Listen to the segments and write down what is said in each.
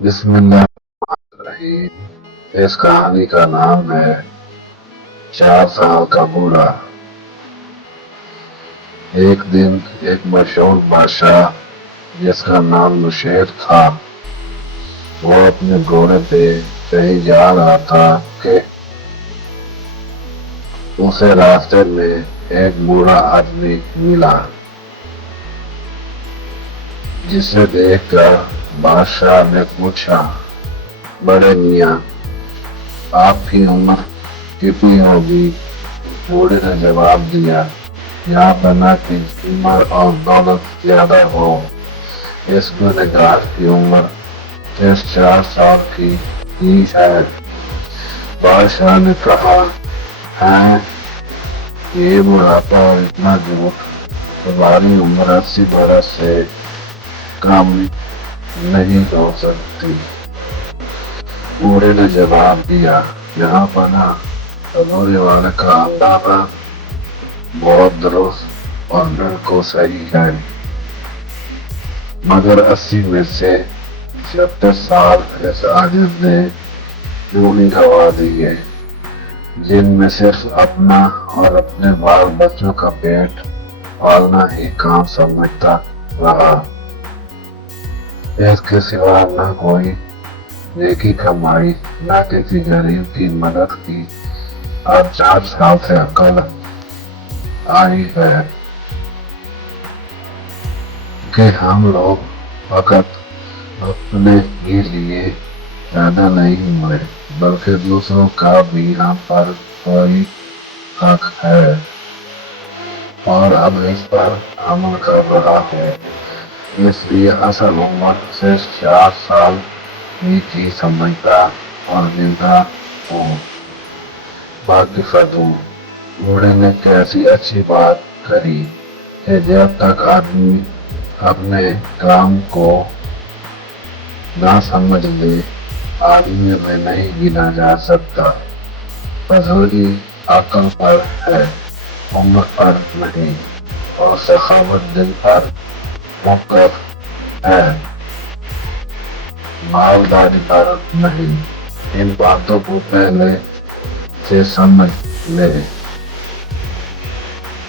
بسم اللہ الرحمن الرحیم۔ اس کہانی کا نام ہے 4 سال کا بوڑھا۔ ایک دن ایک مشہور بادشاہ جس کا نام نوشیر تھا، وہ اپنے گھوڑے پہ کہیں جا رہا تھا کہ اسے راستے میں ایک بوڑھا آدمی ملا، جسے دیکھ کر بادشاہ نے پوچھا، بڑے میاں آپ کی عمر کتنی ہوگی؟ بوڑھے نے جواب دیا، یا بنا کی عمر اور دولت زیادہ ہو، اس گنہگار کی عمر صرف 4 سال کی ہی ہے۔ بادشاہ نے کہا، ہے یہ بڑھاپا اور اتنا جھوٹ، تمہاری عمر 80 برس سے کم نہیں ہو سکتی۔ بوڑھے نے جواب دیا، یہاں بنا بنانے والے کا اندازہ بہت درست اور بالکل صحیح ہے، مگر 80 میں سے 36 سال اس عاجز نے کیوں نہیں گوا دیے، جن میں صرف اپنا اور اپنے بال بچوں کا پیٹ پالنا ہی کام سمجھتا رہا، اس کے سوا نہ کوئی نیکی کمائی، نہ کسی غریب کی مدد کی۔ اب 4 سال سے عقل آئی ہے کہ ہم لوگ فقط اپنے ہی لیے پیدا نہیں ہوئے، بلکہ دوسروں کا بھی ہم پر کوئی حق ہے، اور اب اس پر عمل کر رہا ہے۔ اس لیے اصل عمر صرف 4 سال ہی تھی سمجھتا اور زندہ ہوں، باقی فضول۔ بوڑھے نے کیسی اچھی بات کہی کہ جب تک آدمی اپنے کام کو نہ سمجھ لے، آدمی میں نہیں گنا جا سکتا۔ بزرگی عقل پر ہے، عمر پر نہیں، اور سخاوت دل پر موقف ہے، مالداری پر نہیں۔ ان باتوں کو پہلے سے سمجھ لے،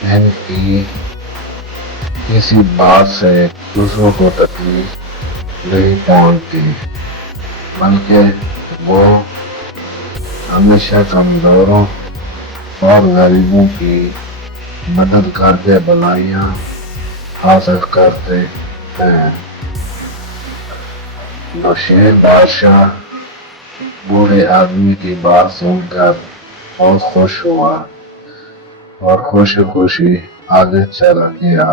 ان کی کسی بات سے دوسروں کو تکلیف نہیں پہنچتی، بلکہ وہ ہمیشہ کمزوروں اور غریبوں کی مدد کر کے بھلائیاں حاصل کرتے ہیں۔ نوشیر بادشاہ بوڑھے آدمی کی بات سن کر بہت خوش ہوا اور خوشی خوشی آگے چلا گیا۔